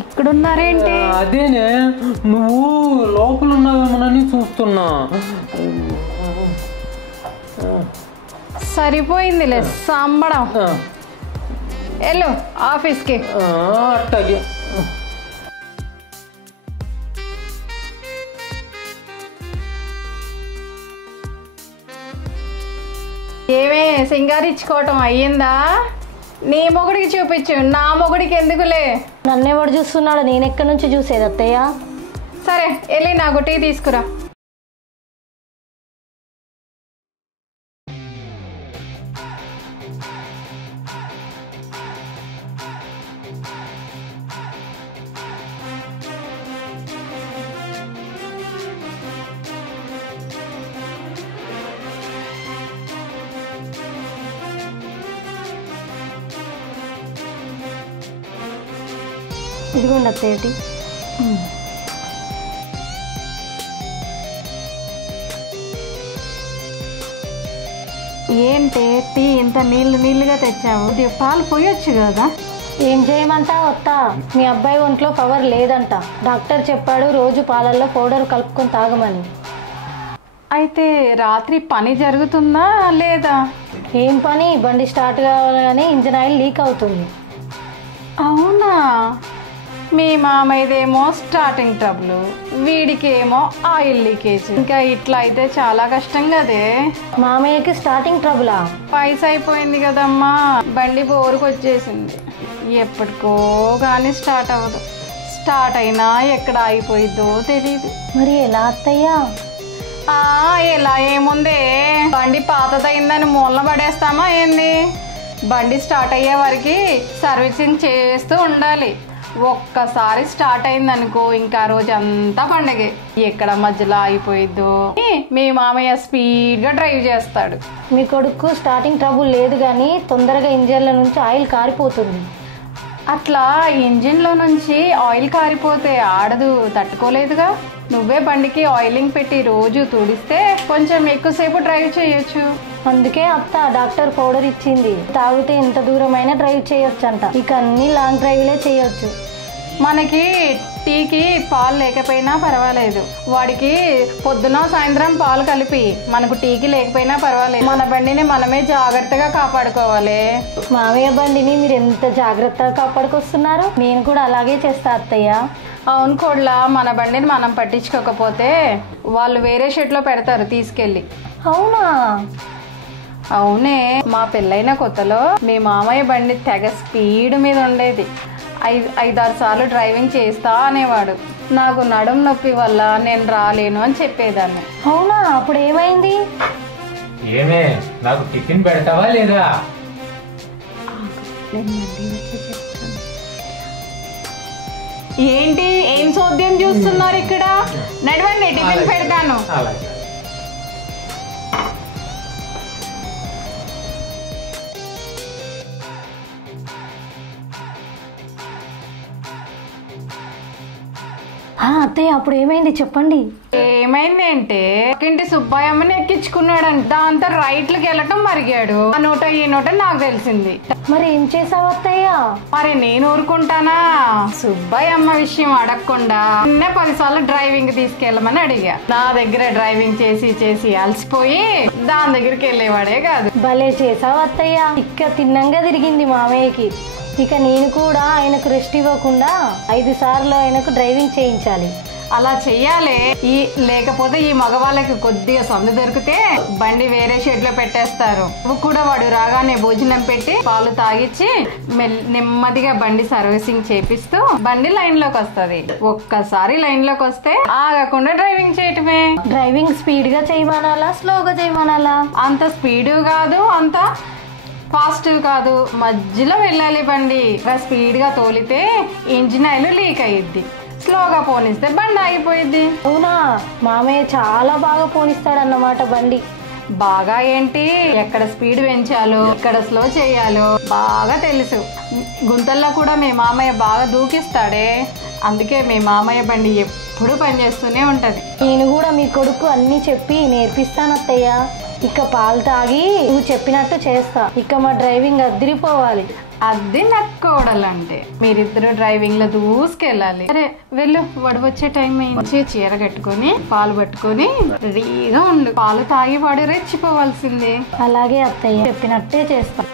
ఇక్కడున్నారేంటి? అదేనే నువ్వు లోపల ఉన్నావేమోనని చూస్తున్నా. సరిపోయిందిలే సంబడం. వెళ్ళు ఆఫీస్కి. అట్టాగే. ఏమే సింగారించుకోవటం అయ్యిందా? నీ మొగుడికి చూపించు, నా మొగుడికి ఎందుకులే. నన్నెవడు చూస్తున్నాడు? నేను ఎక్కడి నుంచి చూసేది అత్తయ్య? సరే వెళ్ళి నాకు టీ తీసుకురా. ఇదిగోండి అత్తయ్య టీ. ఏంటి టీ ఇంత నీళ్ళుగా తెచ్చావు? పాలు పోయొచ్చు కదా. ఏం చేయమంటా వత్తా? మీ అబ్బాయి ఒంట్లో పవర్ లేదంట. డాక్టర్ చెప్పాడు రోజు పాలల్లో పౌడర్ కలుపుకొని తాగమని. అయితే రాత్రి పని జరుగుతుందా లేదా? ఏం పని? బండి స్టార్ట్ కావాలని ఇంజిన్ ఆయిల్ లీక్ అవుతుంది. అవునా? మీ మామయ్యదేమో స్టార్టింగ్ ట్రబుల్, వీడికేమో ఆయిల్ లీకేజ్. ఇంకా ఇట్లా అయితే చాలా కష్టం కదే. మామయ్యకి స్టార్టింగ్ ట్రబులా? పైసా అయిపోయింది కదమ్మా, బండి బోరుకు వచ్చేసింది. ఎప్పటికో కానీ స్టార్ట్ అవ్వదు. స్టార్ట్ అయినా ఎక్కడ ఆగిపోయిద్దో తెలియదు. మరి ఎలా అత్తయ్యా? ఎలా ఏముంది, బండి పాతదైందని మూలన పడేస్తామా ఏంది? బండి స్టార్ట్ అయ్యే వరకు సర్వీసింగ్ చేస్తూ ఉండాలి. ఒక్కసారి స్టార్ట్ అయిందనుకో ఇంకా రోజంతా పండగే. ఎక్కడ మధ్యలో ఆగిపోయిద్దో. మీ మామయ్య స్పీడ్గా డ్రైవ్ చేస్తాడు. మీ కొడుకు స్టార్టింగ్ ట్రబుల్ లేదు కానీ తొందరగా ఇంజన్ల నుంచి ఆయిల్ కారిపోతుంది. అట్లా ఇంజిన్లో నుంచి ఆయిల్ కారిపోతే ఆడదు, తట్టుకోలేదుగా. నువ్వే బండికి ఆయిలింగ్ పెట్టి రోజు తుడిస్తే కొంచెం ఎక్కువసేపు డ్రైవ్ చేయొచ్చు. అందుకే అత్త డాక్టర్ పౌడర్ ఇచ్చింది. తాగితే ఎంత దూరమైనా డ్రైవ్ చేయొచ్చంట. ఇక అన్ని లాంగ్ డ్రైవ్లే చేయొచ్చు. మనకి టీకి పాలు లేకపోయినా పర్వాలేదు, వాడికి పొద్దున సాయంత్రం పాలు కలిపి మనకు టీకి లేకపోయినా పర్వాలేదు. మన బండిని మనమే జాగ్రత్తగా కాపాడుకోవాలి. మామయ్య బండిని మీరు ఎంత జాగ్రత్తగా కాపాడుకొస్తున్నారు. నేను కూడా అలాగే చేస్తా అత్తయ్య. అవును కోడ్లా, మన బండిని మనం పట్టించుకోకపోతే వాళ్ళు వేరే షెడ్లో పెడతారు తీసుకెళ్ళి. అవునా? అవునే, మా పెళ్ళైన కొత్తలో మీ మామయ్య బండి తెగ స్పీడ్ మీద ఉండేది. 5-6 సార్లు డ్రైవింగ్ చేస్తా అనేవాడు. నాకు నడుం నొప్పి వల్ల నేను రాలేను అని చెప్పేదాన్ని. అవునా? అప్పుడు ఏమైంది? ఏమే నాకు టిఫిన్ పెడతావా లేదా? ఏంటి ఏం సోద్యం చూస్తున్నారు ఇక్కడ? నడవండి, టిఫిన్ పెడతాను. అత్తయ్య అప్పుడు ఏమైంది చెప్పండి. ఏమైంది అంటే ఇంటి సుబ్బాయమ్మని ఎక్కించుకున్నాడంట. దాంతో రైట్లకి వెళ్ళటం మరిగాడు. ఆ నోట ఈ నోట నాకు తెలిసింది. మరి ఏం చేసావు అత్తయ్య? మరి నేను ఊరుకుంటానా? సుబ్బాయమ్మ విషయం అడగకుండా 10 సార్లు డ్రైవింగ్ తీసుకెళ్ళమని అడిగా. నా దగ్గర డ్రైవింగ్ చేసి చేసి అలసిపోయి దాని దగ్గరికి వెళ్ళేవాడే కాదు. భలే చేసావు అత్తయ్య. ఇక్క తిన్నంగా తిరిగింది మామయ్యకి. ఇక నేను కూడా ఆయనకు రెస్ట్ ఇవ్వకుండా 5 సార్లు ఆయనకు డ్రైవింగ్ చేయించాలి. అలా చెయ్యాలి. లేకపోతే ఈ మగవాళ్ళకి కొద్దిగా సందు దొరికితే బండి వేరే షెడ్ లో పెట్టేస్తారు. కూడా వాడు రాగానే భోజనం పెట్టి పాలు తాగిచ్చి నెమ్మదిగా బండి సర్వీసింగ్ చేపిస్తూ బండి లైన్ లోకి వస్తుంది. ఒక్కసారి లైన్ లోకి వస్తే ఆగకుండా డ్రైవింగ్ చేయటమే. డ్రైవింగ్ స్పీడ్ గా చేయమనాలా స్లోగా చేయమనాలా? అంత స్పీడ్ కాదు, అంత ఫాస్ట్ కాదు, మధ్యలో వెళ్ళాలి బండి. స్పీడ్ గా తోలితే ఇంజిన్ ఆయిల్ లీక్ అయ్యిద్ది, స్లోగా పోనిస్తే బండి ఆగిపోయిద్ది. అవునా? మామయ్య చాలా బాగా పోనిస్తాడన్నమాట బండి. బాగా ఏంటి, ఎక్కడ స్పీడ్ పెంచాలో ఎక్కడ స్లో చేయాలో బాగా తెలుసు. గుంతల్లో కూడా మీ మామయ్య బాగా దూకిస్తాడే. అందుకే మీ మామయ్య బండి ఎప్పుడు పనిచేస్తూనే ఉంటది. నేను కూడా మీ కొడుకు అన్ని చెప్పి నేర్పిస్తాను అత్తయ్య. ఇక పాలు తాగి నువ్వు చెప్పినట్టు చేస్తా. ఇక మా డ్రైవింగ్ అదిరిపోవాలి. అది నాకు కోడలంటే. మీరిద్దరు డ్రైవింగ్ లో దూసుకెళ్ళాలి. సరే వెళ్ళు, వాడు వచ్చే టైం అయింది. చీర కట్టుకొని పాలు పట్టుకొని రెడీగా ఉండు. పాలు తాగి వాడు రెచ్చిపోవాల్సిందే. అలాగే అత్తయ్య, చెప్పినట్టే చేస్తా.